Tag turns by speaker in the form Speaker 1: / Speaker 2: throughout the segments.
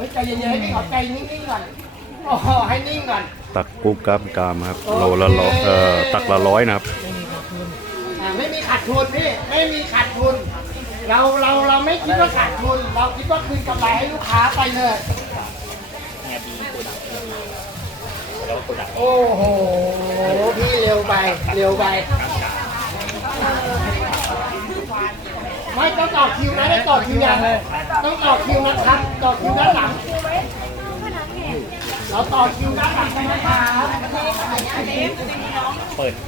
Speaker 1: ใจเย็นๆให้พี่ขอใจนิ่งๆก่อนโอ้ให้นิ่งก่อน
Speaker 2: ตักกุ๊กกามกามครับโลละตักละ100นะครับ
Speaker 1: ไม่มีขาดทุนพี่ไม่มีขาดทุนเราไม่คิดว่าขาดทุนเราคิดว่าคืนกำไรให้ลูกค้าไปเลยโอ้โหพี่เร็วไปไม่ต้องต่อคิวนะได้ต่อคิวยังต้องต่อคิวนะครับต่อคิวด้านหลังเราต่อคิวด้านหลังนะครับ
Speaker 2: เปิด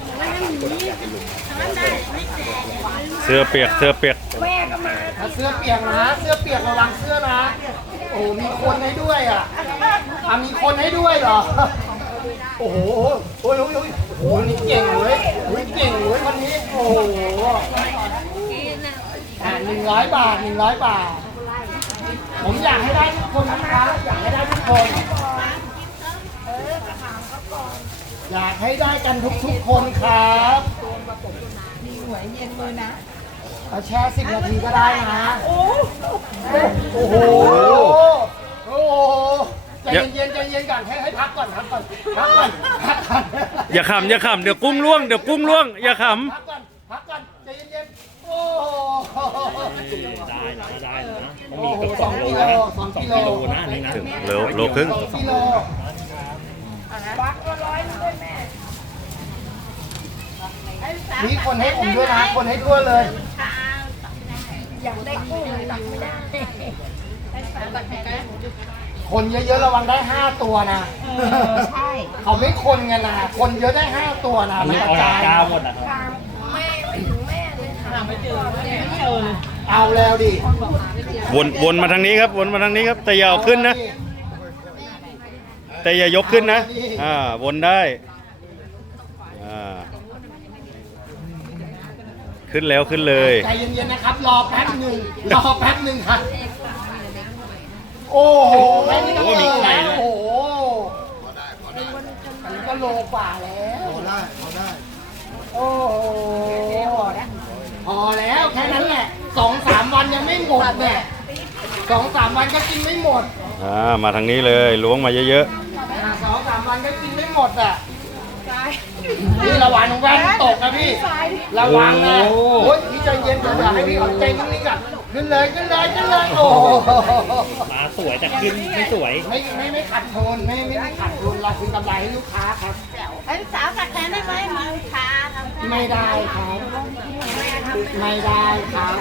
Speaker 2: เสื้อเปียก
Speaker 1: เสื้อเปียกนะเสื้อเปียกระวังเสื้อนะโอ้มีคนให้ด้วยอ่ะมีคนให้ด้วยเหรอโอ้โหโอ้นี่เก่งเลยเก่งเลยวันนี้โอ้โห100 บาทผมอยากให้ได้ทุกคนนะครับอยากให้ได้ทุกคนอยากให้ได้กันทุกคนครับมีหวยเย็นเลยนะแชร์10 นาทีก็ได้นะโอ้โหใจเย็นก่อนให้พักก่อน
Speaker 2: อย่าขำเดี๋ยวกุ้งล่วงอย่าข
Speaker 1: ำพักก่อนใจเย็นโอ้
Speaker 3: ได้นะมันมีกับ2 กิโลนะนี่นะ
Speaker 2: โลครึ่ง
Speaker 1: มีคนให้ผมด้วยนะคนให้ทั่วเลย
Speaker 4: อยากได้กุ้งเลยตักไม่ได้
Speaker 1: คนเยอะๆระวังได้5 ตัวนะ
Speaker 4: ใช่
Speaker 1: เขาไม่คนกันนะคนเยอะได้5 ตัวนะ
Speaker 3: มันกระจายหมดอ่ะ
Speaker 4: แม่ถึงแม่เลยค่ะไม่เจอเลย
Speaker 1: เอาแล้วดิ
Speaker 2: วนมาทางนี้ครับแต่อย่าเอาขึ้นนะแต่อย่ายกขึ้นนะวนได้ขึ้นแล้วขึ้นเลย
Speaker 1: ใจเย็นๆนะครับรอแป๊บหนึ่งครับโอ้โหแค่นี้ก็มีไข่โอ้โหอันนี้ก็โลกว่าแล้วพอได้โอ้โหพอแล้วแค่นั้นแหละ2-3 วันยังไม่หมดเนี่ย2-3 วันก็กินไม่หมด
Speaker 2: มาทางนี้เลยล้วงมาเยอะ
Speaker 1: 2-3 วันก็กินไม่หมดอ่ะพี่ระวังแว่นตกนะพี่ระวังนะโอ้ยพี่ใจเย็นอย่าให้พี่อดใจนิ่งๆก่อนขึ้นเลยโอ้
Speaker 3: มาสวยแต่ขึ้นไม่สวย
Speaker 1: ไม่ขัดทุนไม่ขัดทุนเราคือกำไรให้ลูกค้าครับ
Speaker 4: สาวตักแทนได้ไหมลูกค้า
Speaker 1: ไม่ได้ครับไม่ได้ครับ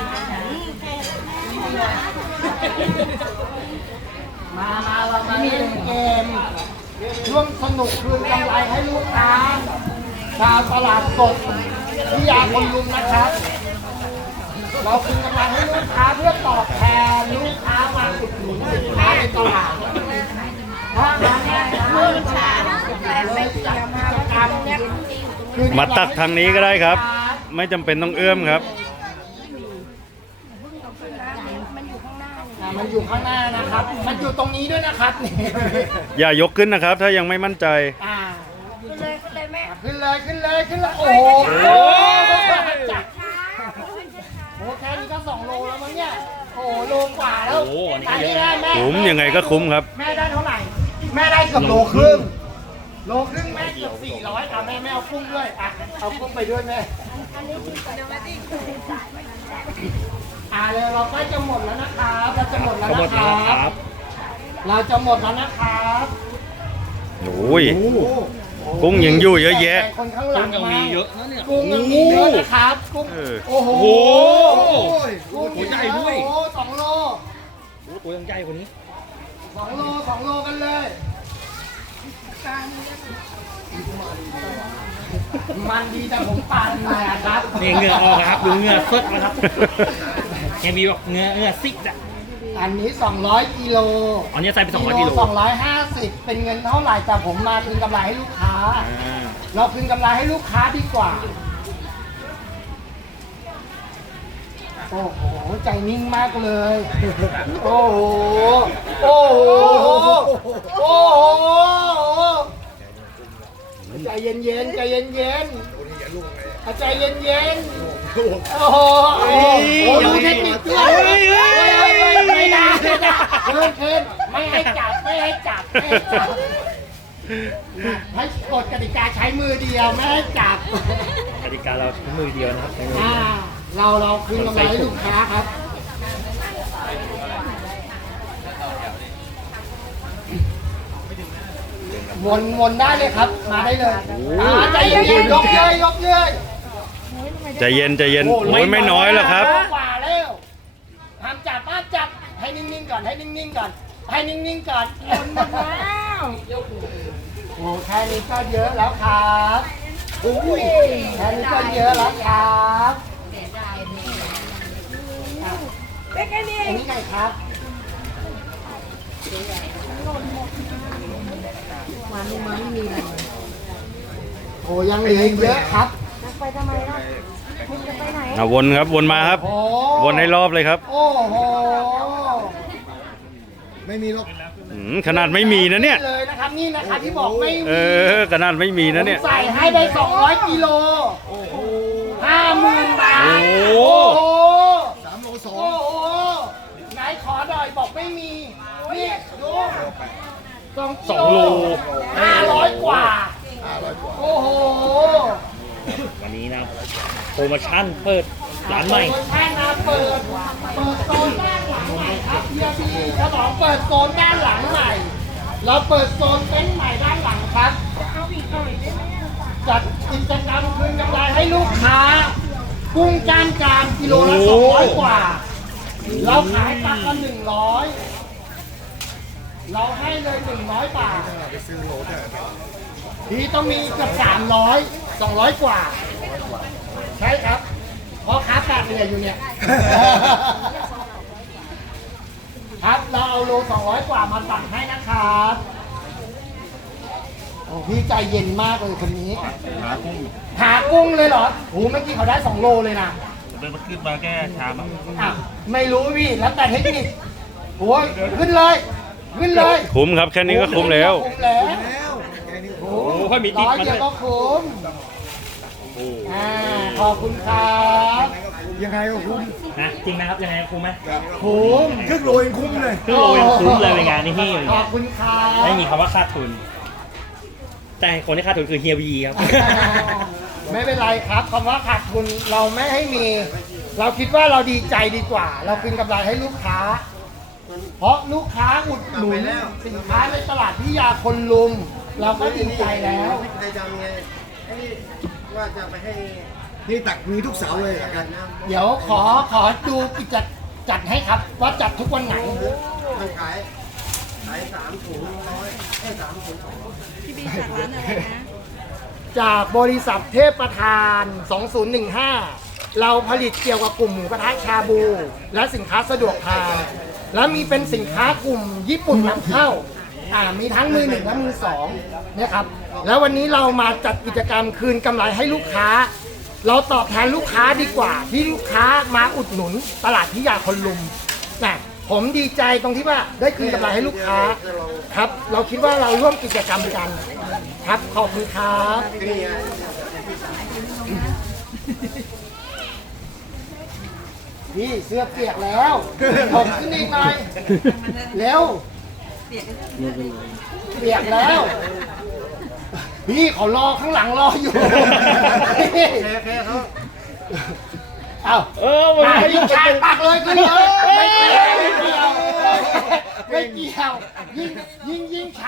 Speaker 1: มาเรามาเล่นเกมร่วมสนุกคืนกำไรให้ลูกค้าชาวตลาดสดที่ยาคนลุมนะครับเราคืนกำไรให้ลูกค้าเพื่อตอบแทนลูกค้ามาอุดหนุนสินค้าในตลาดเพราะงั้น
Speaker 2: มาตักทางนี้ก็ได้ครับไม่จำเป็นต้องเอื้อมครับ
Speaker 1: มันอยู่ข้างหน้านะครับมันอยู่ตรงนี้ด้วยนะครับ
Speaker 2: อย่ายกขึ้นนะครับถ้ายังไม่มั่นใจ
Speaker 4: ขึ้นเลยแม่
Speaker 1: ขึ้นเลยโอ้โหแค่นี้ก็2 โลแล้วมั้งเนี่ยโอ้โลกว่าแล้ว
Speaker 2: คุ้มยังไงก็คุ้มครับ
Speaker 1: แม่ได้เท่าไหร่แม่ได้เกือบโลครึ่งแม่เกือบ400แม่เอากุ้งด้วยเอากุ้งไปด้วยแม่เลยเราใกล้จะหมดแล้วนะครับเราจะหมดแล้วนะครับ
Speaker 2: โอ้ยกุ้งยังอยู่เยอะแยะ
Speaker 1: คนข้างหลัง
Speaker 3: ยังมีเยอะนะเนี่ย
Speaker 1: กุ้งยังมีเยอะนะครับกุ้งโอ้โห
Speaker 3: ตัวใหญ่ด้วย
Speaker 1: 2 โล
Speaker 3: ตัวยังใหญ่กว่านี้
Speaker 1: 2 โลกันเลยมันดีแต่ผมปั่นนะครับ
Speaker 3: นี่เหงื่อออกครับดูเหงื่อสดนะครับแกมีบอกเหงื่อซิกอ่ะ
Speaker 1: อันนี้200 กิโล
Speaker 3: อันนี้ใส่ไป200 กิโล
Speaker 1: 250เป็นเงินเท่าไหร่แต่ผมมาคืนกำไรให้ลูกค้าเราคืนกำไรให้ลูกค้าดีกว่าโอ้โหใจนิ่งมากเลยโอ้โหใจเย็นใจเย็นโอ้โหดูเทคนิคด้วยไม่ได้คืนไม่ให้จับไม่ให้จับไม่ให้จับให้กฎกติกาใช้มือเดียวไม่ให้จับ
Speaker 3: กติกาเราใช้มือเดียวนะครับใช้มือ
Speaker 1: เราคืนกำไรให้ลูกค้าครับวนได้เลยครับมาได้เลยใจเย็นๆยกเย้ยยกเย้ย
Speaker 2: ใจเย็นใจเย็นโอ้ยไม่น้อยแล้วครับ
Speaker 1: กว่าแล้วห้ามจับห้ามจับให้นิ่งๆก่อนให้นิ่งๆก่อนให้นิ่งๆก่อนหมดแล้วโอ้แค่นี้ก็เยอะแล้วครับอุ้ยแค่นี้ก็เยอะแล้วครับเป็นแค่นี้อันนี้ไงครับมันไม่มีอะไรโอ้ยังเหลืออีกเยอะครับ
Speaker 4: ไปทำไมล่ะมึงจะไปไหน
Speaker 2: วนครับวนมาครับ
Speaker 1: โอ้
Speaker 2: วนให้รอบเลยครับ
Speaker 1: โอ้โหไม่มีหรอก
Speaker 2: ขนาดไม่มีนะเนี่ย
Speaker 1: เลยนะครับนี่นะครับที่บอกไม่มี
Speaker 2: ขนาดไม่มีนะเนี่ย
Speaker 1: ใส่ให้ไป200กิโล50,000 บาท
Speaker 2: โอ้โห
Speaker 1: โอ้โห3 โล 2โอ้โหไหนขอหน่อยบอกไม่มีนี่ดู2 โล500 กว่าโอ้โห
Speaker 3: วันนี้นะโปรโมชั่นเปิดร้านใหม่
Speaker 1: ใช่นะเปิดโซนด้านหลังใหม่ครับเฮียบีฉลองเปิดโซนด้านหลังใหม่ เราเปิดโซนเต็นท์ใหม่ด้านหลังครับจัดกิจกรรมคืนกำไรให้ลูกค้ากุ้งจานกลางกิโลละ200 กว่า เราขายตักละ100เราให้เลย100 บาททีต้องมีเกือบ300 200 กว่า ใช่ครับเพราะค้าแปดเหนื่อยอยู่เนี่ย ครับเราเอาโล200 กว่ามาสั่งให้นะครับโอ้พี่ใจเย็นมากเลยคนนี้หากุ้งเลยเหรอโอ้เมื่อกี้เขาได้2 โลเลยนะ
Speaker 3: เดินมาขึ้นมาแก้ชาม
Speaker 1: อ่ะไม่รู้พี่แล้วแต่เทคนิคโอ้ยขึ้นเลยขึ้นเลย
Speaker 2: คุ้มครับแค่นี้ก็คุ้มแล้ว
Speaker 1: คุ้มแล้วโอ้
Speaker 3: โอ้ค่อยมีติ๊ก
Speaker 1: ร้อย
Speaker 3: มา
Speaker 1: เดี
Speaker 3: ด้
Speaker 1: ยว
Speaker 3: วย
Speaker 1: ก็คุ้มขอบคุณครับยังไงก็คุ้ม
Speaker 3: นะจริงไหมครับยังไงคุ้มไหม
Speaker 1: คุ้ม
Speaker 5: ครึ่งโลยังคุ้มเลย
Speaker 3: ครึ่งโลยังคุ้มเลยเป็นงานนี่ที่อย่าง
Speaker 1: ขอ
Speaker 3: เงี้
Speaker 1: บ
Speaker 3: ย
Speaker 1: คุณครับ
Speaker 3: ไม่มีคำว่าขาดทุน แต่คนที่ขาดทุนคือเฮียบีครับ
Speaker 1: ไม่เป็นไรครับคำว่าขาดทุนเราไม่ให้มี เราคิดว่าเราดีใจดีกว่า เราคืนกำไรให้ลูกค้า เพราะลูกค้าอุดหนุนสินค้าในตลาดพิยาคนลุม เราก็ดีใจแล้ว
Speaker 5: ใครจำไงไอ้นี่ว่าจะไปให้นี่ตักมีทุกเสาเลยละกัน
Speaker 1: เดี๋ยวขอดูกิจจัดให้ครับ ว่าจัดทุกวันไหน
Speaker 5: มันขาย3 ถุง 100ให้3 ถุง
Speaker 4: พี่บีจากร้านอะไรนะ
Speaker 1: จากบริษัทเทพประธาน 2015 เราผลิตเกี่ยวกับกลุ่มหมูกระทะชาบู และสินค้าสะดวกทานและมีเป็นสินค้ากลุ่มญี่ปุ่นนำเข้ามีทั้งมือ 1 และมือ 2เนี่ยครับแล้ววันนี้เรามาจัดกิจกรรมคืนกำไรให้ลูกค้า เราตอบแทนลูกค้าดีกว่า ที่ลูกค้ามาอุดหนุนตลาดพิยาคนลุมนะผมดีใจตรงที่ว่าได้คืนกำไรให้ลูกค้าครับ เราคิดว่าเราร่วมกิจกรรมกันครับขอบคุณครับพี่เสื้อเปียกแล้วผมขึ้นอีกหน่อยเร็วเปียกแล้วพี่เขารอข้างหลังรออยู่แค่เขาเอ้ายิงชาปักเลยขึ้นเลยไม่เกี่ยวไม่เกี่ยวยิง